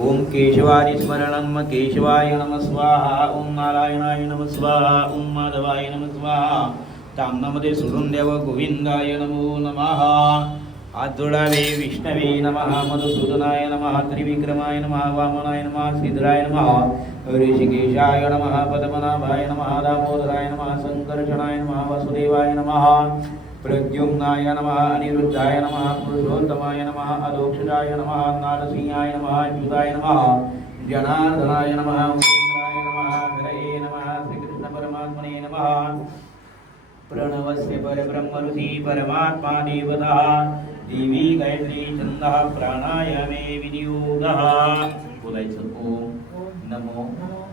ओम केशवाय स्मरणं केशवाय नमः स्वाहा ओम नारायणाय नमः स्वाहा ओम माधवाय नमः स्वाहा तामनामध्ये सोडून देव गोविंदाय नमो नमः हात विष्णवे नमः मधुसूदनाय नमः त्रिविक्रमाय नमः वामनाय नमः श्रीधराय नमः ऋषिकेशाय नमः पद्मनाभाय नमः दामोदराय नमः संकर्षणाय नमः वसुदेवाय नमः ప్రద్యుమ్నాయ నమ అనిరుద్ధాయ నమ పురుషోత్తమాయ నమ అలోక్షరాయ నమ నారసింహాయ నమ అచ్యుతాయ నమ జనార్దనాయ నమ ఉపేంద్రాయ నమ హరయే నమ శ్రీకృష్ణ పరమాత్మనే నమ ప్రణవస్య పరబ్రహ్మ ఋషి పరమాత్మా దేవత దేవీ గైత్రీ ఛంద ప్రాణాయామే వినియోగ ఉదయ ఓం नमो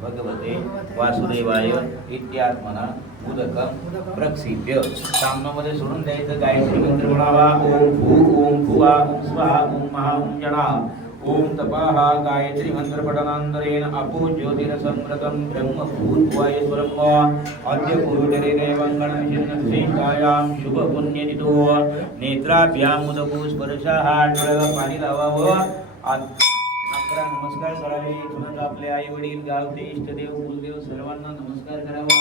भगवते वासुदेवाय इत्यात्मना उदकं प्रक्षिप्य। सामनामध्ये सोडून द्यायचं गायत्री मंत्र म्हणावा ओम भू ओम भुवा ओम स्वाहा ओम महा ओम जणा ओम तपाहा गायत्री मंत्र पठनांतरेण अपो ज्योतिरसमृतं ब्रह्म भूत्वाय स्वरं अद्य पुरुषरे देवंगणविषयश्रेष्ठायां शुभ पुण्यनितो नेत्राभ्याम उदको स्पर्शः डोळ्याला पाणी नमस्कार करावे तुमचं आपले आई वडील गावचे इष्टदेव कुलदेव सर्वांना नमस्कार करावा.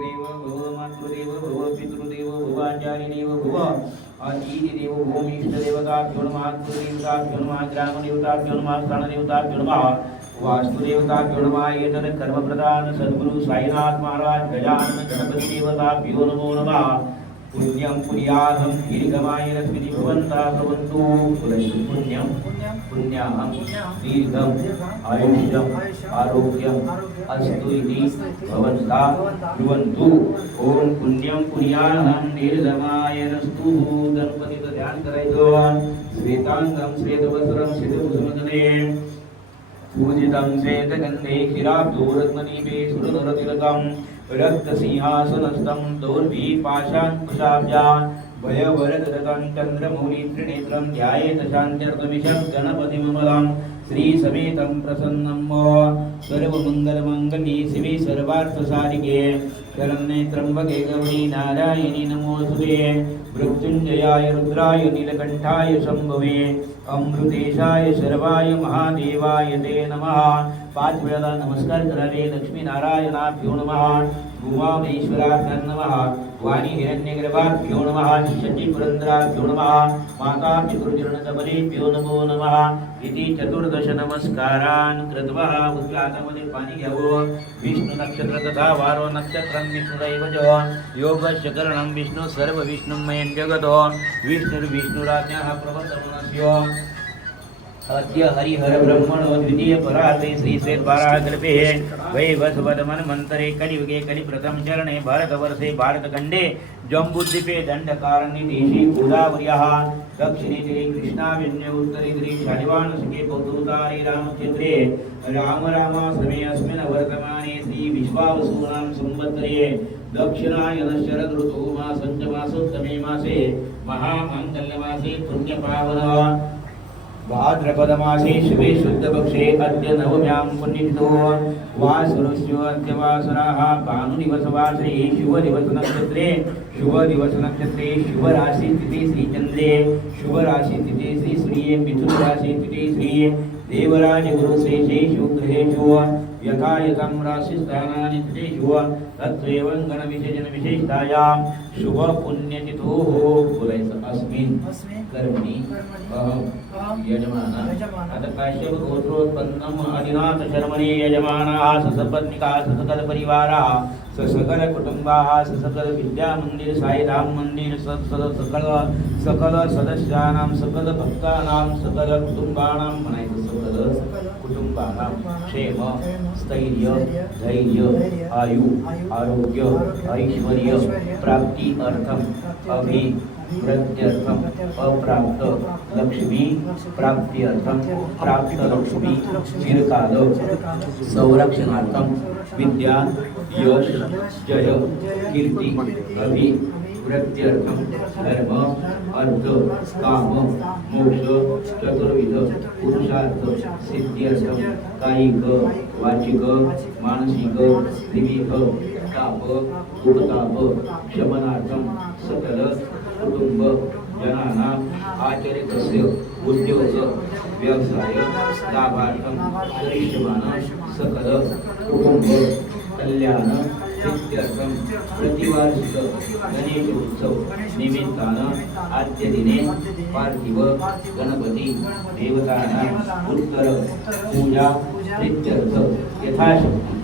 देव भव मातृदेव भव पितृदेव भव आचार्य देव भव अतिथि देव भूम इष्टदेवता नमः कुलदेवता नमः ग्रामदेवता नमः स्थानदेवता नमः वास्तुदेवता नमः येतन कर्मप्रधान सद्गुरु साईनाथ महाराज गजानन गणपती देवता नमो नमः. पुण्यं पुण्याहं दीर्घमाय लक्ष्मी भवन्ता भवन्तु। पुनश्च पुण्यं पुण्याहं दीर्घम् आयुष्यम् आरोग्यम् अस्तु इति भवन्ता ब्रुवन्तु ॐ पुण्यं पुण्याहं दीर्घमाय नस्तु गणपतीचं ध्यान करायचं। श्वेतांगं श्वेतवस्त्रं श्वेतभूषमदने पूजितं श्वेतगन्धे क्षीराब्दोरत्नदीपे सुरनरतिलकम्। रक्तसिंहासनस्थं दोर्भी पाशाङ्कुशाब्जा भयवरदरतं चन्द्रमौळि त्रिनेत्रं ध्यायेत शान्त्यर्थमिषं गणपतिममलं श्रीसमेतं प्रसन्नं सर्वमङ्गलमङ्गली शिवे सर्वार्थसारिके शरण्ये त्र्यम्बके गौरी नारायणी नमोऽस्तुते मृत्युञ्जयाय रुद्राय नीलकण्ठाय शम्भवे। अमृतेशाय सर्वाय महादेवाय ते नमः। पाच वेळा नमस्कार करावे. लक्ष्मी नारायणाभ्यो नमः. भूमामेश्वराभ्यां नमः. वाणी हिरण्यगर्भाभ्यो नमः. पुरन्दराभ्यो नमः. माता पितृचरणकमलेभ्यो नमो नमः. इति चतुर्दश नमस्कारान् कृत्वा उद्घातामध्ये पाणी विष्णु नक्षत्र तथा वारो नक्षत्रं विष्णुदैव च. योगस्य करणं विष्णु सर्व विष्णुमयं जगतो. विष्णुर्विष्णुराज्ञः प्रबन्धमनस्य अद्य हरिहर ब्रह्मणो द्वितीय पराते श्री श्वेत बाराकल्पे वैवस्वत मन्वन्तरे कलियुगे कलिप्रथम चरणे भारतवर्षे भारतखण्डे जम्बुद्वीपे दण्डकारण्ये देशे गोदावर्यः दक्षिणे तीरे कृष्णाविन्ये उत्तरे तीरे शालिवानसुखे बौद्धोतारे रामचन्द्रे राम रामाश्रमे अस्मिन् वर्तमाने श्री विश्वावसूनां संवत्सरे दक्षिणायन शरद ऋतु मासञ्चमासोत्तमे मासे महामाङ्गल्यमासे पुण्यपावन। भाद्रपदमासे शुभे शुद्धपक्षे अद्य नवम्यां पुण्यतिथो वासुरस्य अद्य वासराः भानुदिवसवासरे शुभदिवसनक्षत्रे शुभदिवसनक्षत्रे शुभराशिस्थिते श्रीचन्द्रे शुभराशिस्थिते श्रीसूर्ये मिथुनराशिस्थिते श्री देवराजगुरुश्रेषेषु गृहेषु यथा यथं राशिस्थानानि स्थितेषु तत्त्वेवं गणविशेषणविशेषतायां शुभपुण्यतिथोः अस्मिन् कर्मणि। अहं यजमाना आता काश्यप गोत्रोत्पन्नम आदिनाथ शर्मणे यजमानाः ससपत्निकाः ससकल परिवाराः ससकल कुटुंबाः ससकल विद्या मंदिर साईधाम मंदिर सकल सकल सकल सदस्यानां सकल भक्तानां सकल कुटुंबानां म्हणायचं सकल कुटुंबानां क्षेम स्थैर्य धैर्य आयु आरोग्य ऐश्वर्य प्राप्ती अर्थम अभि प्रत्यर्थम विद्या यश जय कीर्ती अभि प्रत्यर्थम धर्म, अर्थ, काम, मोक्ष, चतुर्विध, पुरुषार्थ सिद्ध्यर्थम कायिक, वाचिक, मानसिक दिविक ताप दुर्ताप शमनार्थम सकल కుటుంబ జనాన ఆచరితస్య ఉద్యోగ వ్యవసాయ లాభార్థం కరిష్యమాన సకల కుటుంబ కళ్యాణ इत्यर्थं प्रतिवार्षिक गणेशोत्सव निमित्तानं आद्यदिने पार्थिव गणपती देवतानां उत्तर पूजा इत्यर्थ यथाशक्ती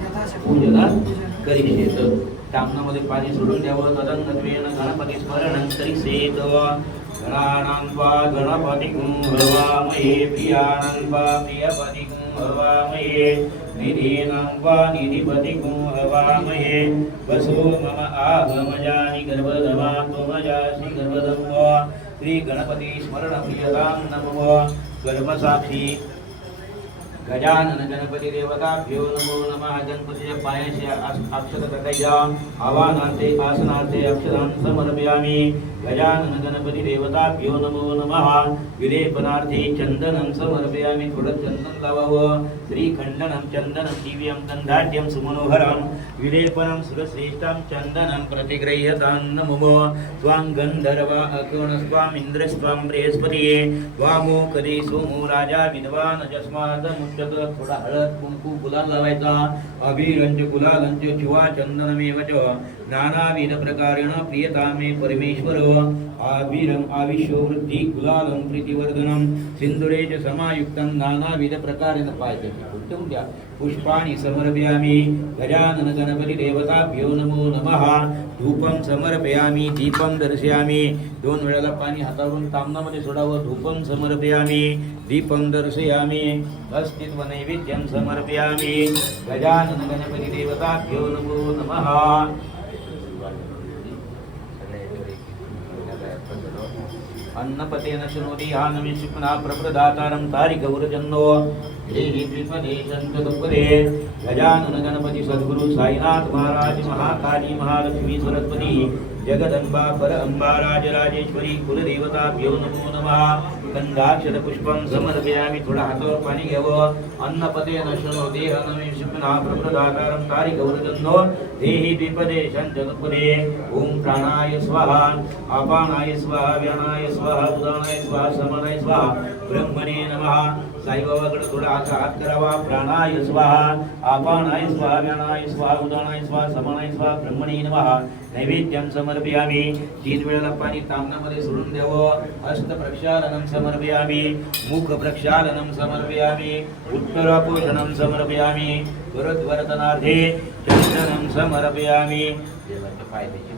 पूजनं करिष्येत. त्या अंगणामध्ये पाणी सोडून द्यावं. तदन तत्वेन गणपती स्मरण तरी सेतवा. गणानांबा गणपती कुंभवामये प्रियाणांबा प्रियपती कुंभवामये निधीनांबा निधिपती कुंभवामये. वसो मम आगमजानि गर्भगमापमजासि गर्भदम्बा श्री गणपती स्मरण प्रियतां नमो. गर्भसाक्षी गजानन गणपति देवताभ्यो नमो नमः। गणपति पायाशी अक्ष- अक्षत टाकायच्या आवाहनार्थे आसनार्थे अक्षरां समर्पयामि। गजानन गणपति देवताभ्यो नमो नमः। विलेपनार्थे चन्दनं समर्पयामि। थोडं चंदन श्रीखण्डनं, चन्दनं, दिव्यं गंधाढ्यं सुमनोहरं विलेपनं सुरश्रेष्ठं चन्दनं प्रतिगृह्यतां नमो त्वां गन्धर्वा अकोणस्त्वाम् बृहस्पतिये त्वामो कदे सोमो राजा विद्वान् जस्मात मुच्यत थोडा हळद कुंकू गुलाल लावायचा। अभिरंज गुलालंच चिवा चंदनमेव च। नानाविध प्रकारेण प्रियतामे परमेश्वर। आभिरं आविश्ववृद्धी गुलालं प्रीतिवर्धनं सिंदुरे च समायुक्तं नानाविध प्रकारेण पाहिजे ठेवून द्या। पुष्पाणि समर्पयामि। गजानन गणपती देवताभ्यो नमो नमः। धूपं समर्पयामि। दीपं दर्शयामि। दोन वेळेला पाणी हातावरून तामनामध्ये सोडावं. धूपं समर्पयामि। दीपं दर्शयामि। अस्तित्व नैवेद्यं समर्पयामि। गजानन गणपती देवताभ्यो नमो नमः। अन्नपतेन शृणोति हानमिषुप्ना प्रप्रदातारं द्विपदे चन्द्रदुपदे गजानन गणपति सद्गुरु साईनाथ महाराज महाकाली महालक्ष्मी सरस्वती। जगदम्बा पर अम्बा राजराजेश्वरी कुलदेवताभ्यो नमो नमः। गंधाक्षर पुष्पं समर्पयामि थोडा हातावर पाणी घ्यावं। न शृणो देह नमिषुप्ना तारी तारिकौरजन्नो देहि द्विपदे चन्द्रदुपदे ओम प्राणाय स्वाहा अपानाय स्वाहा व्यानाय स्वाहा उदानाय स्वाहा समानाय स्वाहा। ब्रह्मणे नमः। साईबाबाकडे थोडा असा हात करावा प्राणाय स्वाहा अपानाय स्वाहा, व्यानाय स्वाहा, उदानाय स्वाहा, समानाय स्वाहा, ब्रह्मणे नमः। नैवेद्यम समर्पयामि। तीन वेळेला पाणी तामनामध्ये सोडून द्यावं। हस्त प्रक्षालनं समर्पयामि। मुख प्रक्षालनं समर्पयामि। उत्तरापोषणं समर्पयामि। गरुद्वर्तनार्थे चंदनं समर्पयामी. देवाच्या पायथ्याची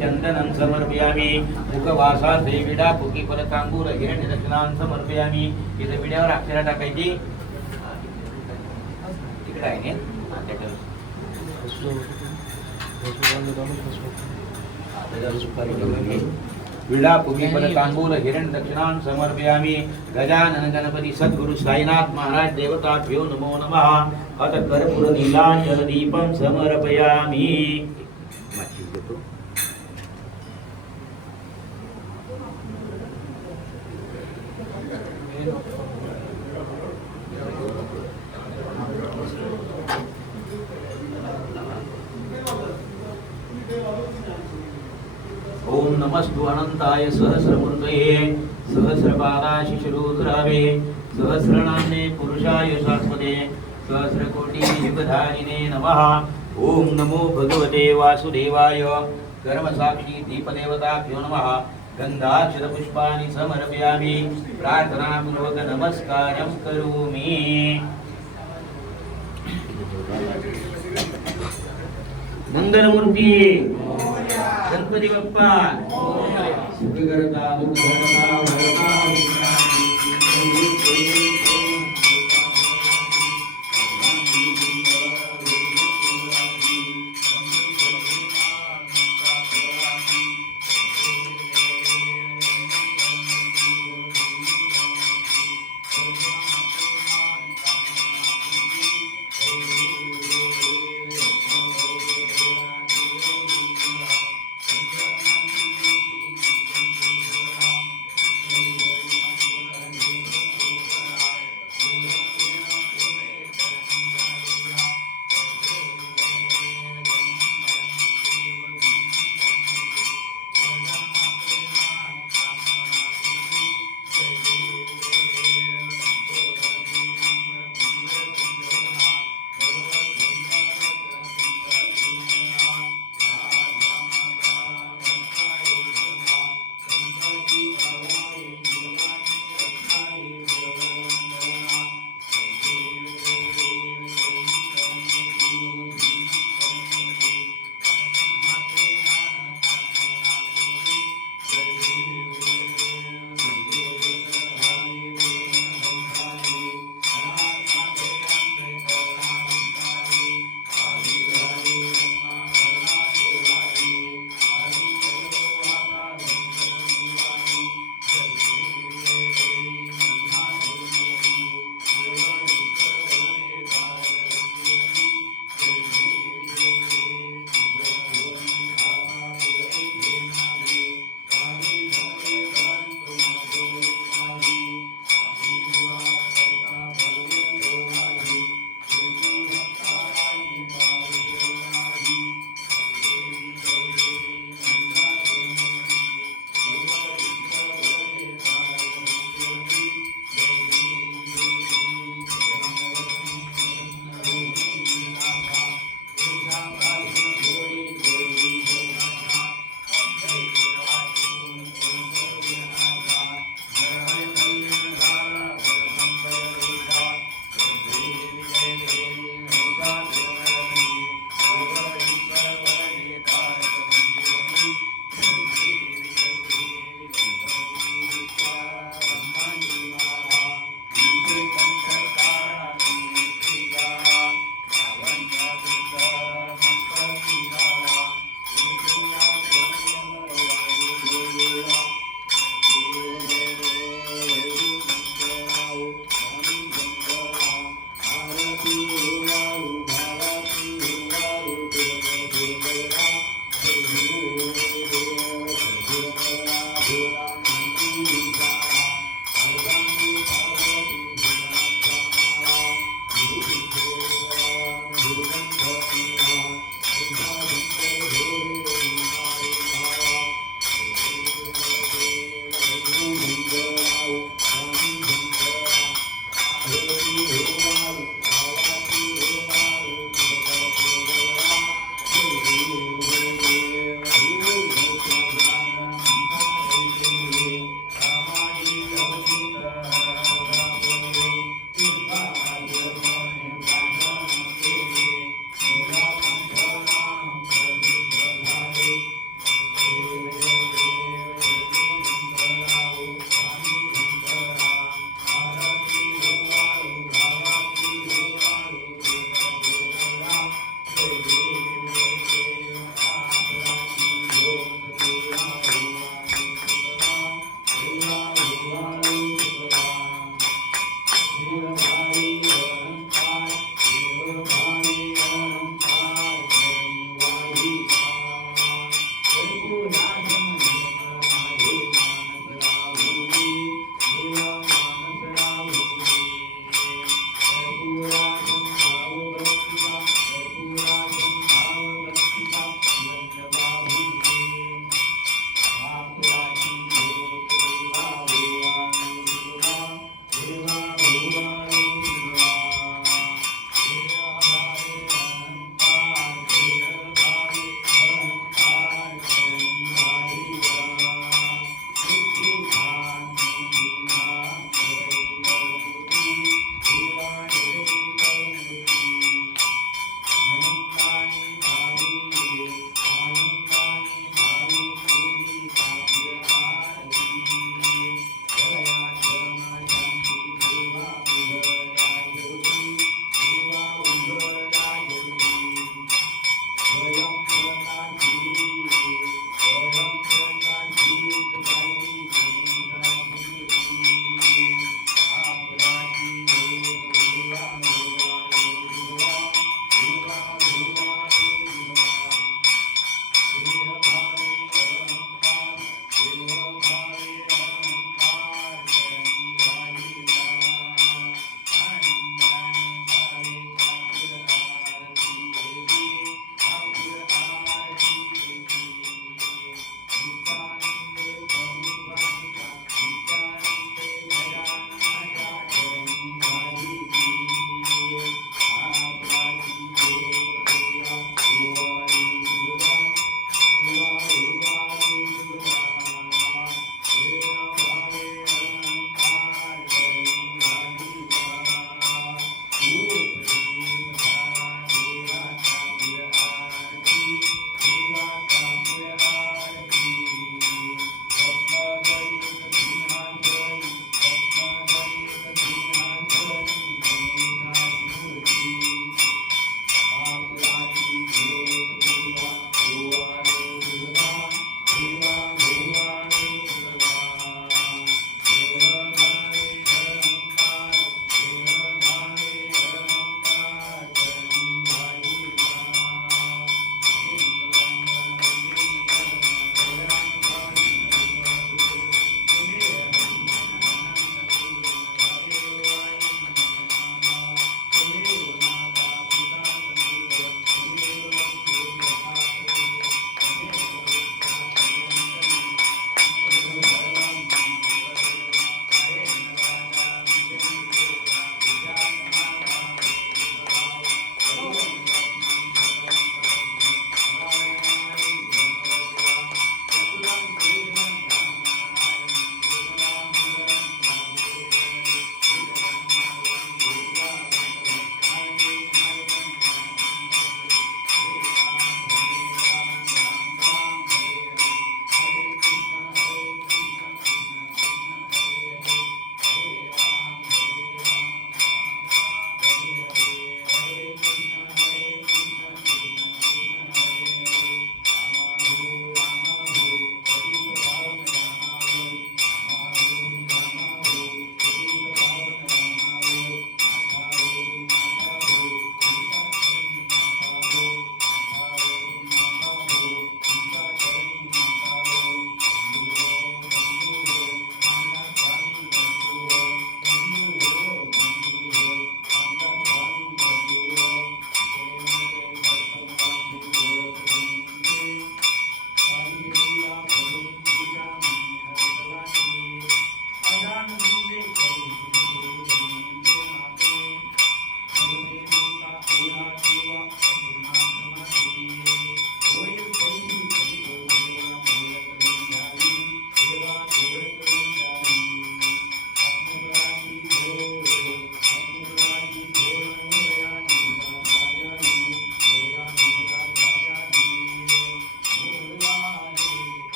चंदनं समर्पयामी. मुखवासा ते विडा फुकी फल तांबूर हिरण्य रचनां समर्पयामी. इथे विड्यावर अक्षरा टाकायची. तिकडे आहे ना? त्याच्यावर सुपारी ठेवली विडा पुकी फलतांबूल हिरण्य दक्षिणां समर्पयामि. गजानन गणपती सद्गुरु साईनाथ महाराज देवताभ्यो नमो नमः. अत कर्पूर नीलांजन दीपं समर्पयामि. नमस्तु अनंताय सहस्रमूर्तये सहस्रपादा शिशुरुद्रावे सहस्रनाम्ने पुरुषाय शाश्वते, सहस्रकोटी युगधारिणे नमः। ओम नमो भगवते वासुदेवाय, कर्मसाक्षी दीपदेवताभ्यो नमः। गन्धाक्षरपुष्पाणि समर्पयामि, प्रार्थनापूर्वक नमस्कारं करोमि। मंगलमूर्ती गणपती बाप्पा सुखकर्ता दुःखहर्ता भरता Jesus.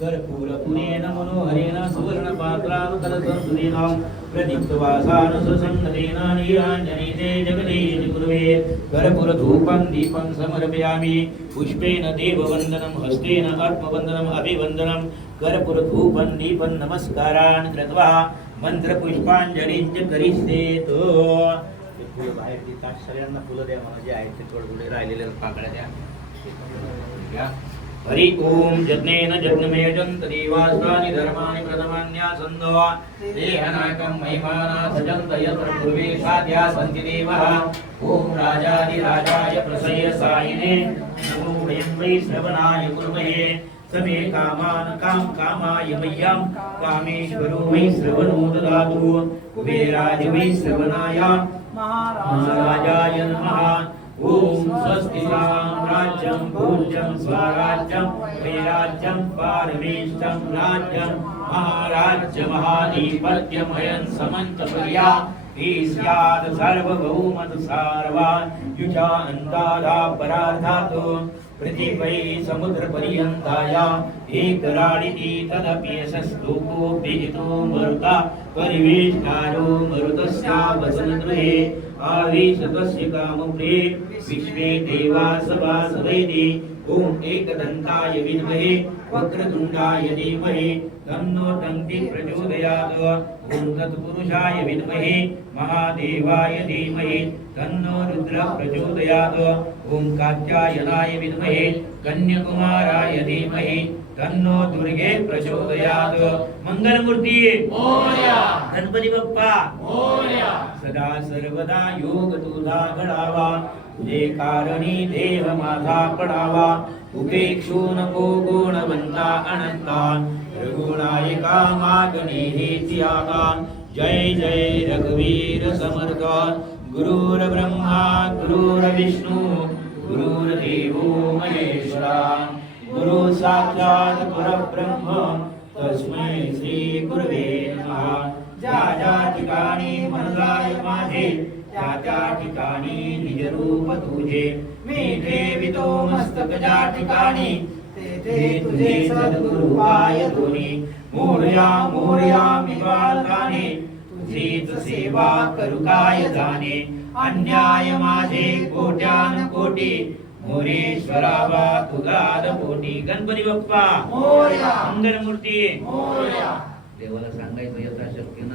कर्पूरपुरेण मनोहरेण सुवर्णपात्रानुकलसंसुदेन प्रदीप्तवासान् सुसङ्गतेन नीराञ्जनीते जगदीश गुरुवे। कर्पूरधूपं दीपं समर्पयामि। पुष्पेन देववन्दनं हस्तेन आत्मवन्दनम् अभिवन्दनं। कर्पूरधूपं दीपं नमस्कारान् कृत्वा मंत्रपुष्पांजलींच करिष्ये तो फुलं बाहेर सगळ्यांना फुलं द्या मला जे आहेत ते थोडे थोडे राहिलेले पाकळ्या द्या. हरि ओम यज्ञेन यज्ञमेजन्त देवास्तानि धर्माणि प्रथमान्यासन्द देहनाकं महिमाना सजन्त यत्र पूर्वेशाद्या सन्ति देवः। ॐ राजाधिराजाय प्रसय सायिने। नमो वयं वै श्रवणाय कुर्महे। समे कामान् काम कामाय मह्यं। कामेश्वरो वै श्रवणो ददातु कुबेराय वै श्रवणाय। महाराजाय नमः। ॐ स्वस्ति साम्राज्यं पूज्यं स्वराज्यं, वैराज्यं पारमेष्टं राज्यं, महाराज्यमहाधिपत्यमयं समन्तपर्या ईस्यात् सर्वभौमत सारवान् युजा अन्तादा परार्धातो पृथिवै समुद्रपर्यन्ताया एकराडिति तदपि यशस्तोको विहितो मरुता, परिवेष्टारो मरुतस्या वसनगृहे आवेशतस्य कामप्रे विश्वे देवा सभासदैति ॐ एकदन्ताय विद्महे, वक्रतुण्डाय धीमहि। तन्नो दन्ति प्रचोदयात्? ॐ तत्पुरुषाय विद्महे, महादेवाय धीमहि। तन्नो रुद्रः प्रचोदयात्। ॐ कात्यायनाय विद्महे, कन्याकुमाराय धीमहि। तन्नो दुर्गे प्रचोदयात्। मंगलमूर्ती। गणपती बाप्पा। सदा सर्वदा योग तुझा घडावा तुझे कारणी देह माझा पडावा उपेक्षू नको गुणवंता अनंता रघुनायका मागणी हेची आगा जय जय रघुवीर समर्थ। गुरुर ब्रह्मा गुरुर विष्णू गुरुर्देवो महेश्वरा। गुरु साक्षात परब्रह्म तस्मै श्री गुरुवे नमः. ज्या ज्या ठिकाणी मनलाय माझे त्या त्या ठिकाणी निज रूप तुझे. मी ठेवितो मस्तक ज्या ठिकाणी तेथे तुझे सद्गुरु पाय दोन्ही मोर्या मोर्या मी बालकाने तुझीच सेवा करू काय जाणे? अन्याय माझे कोट्यान कोटी मोरेश्वरावा उगाद पोटी गणपती बाप्पा. मंगलमूर्ती. देवाला सांगायचं यथा शक्य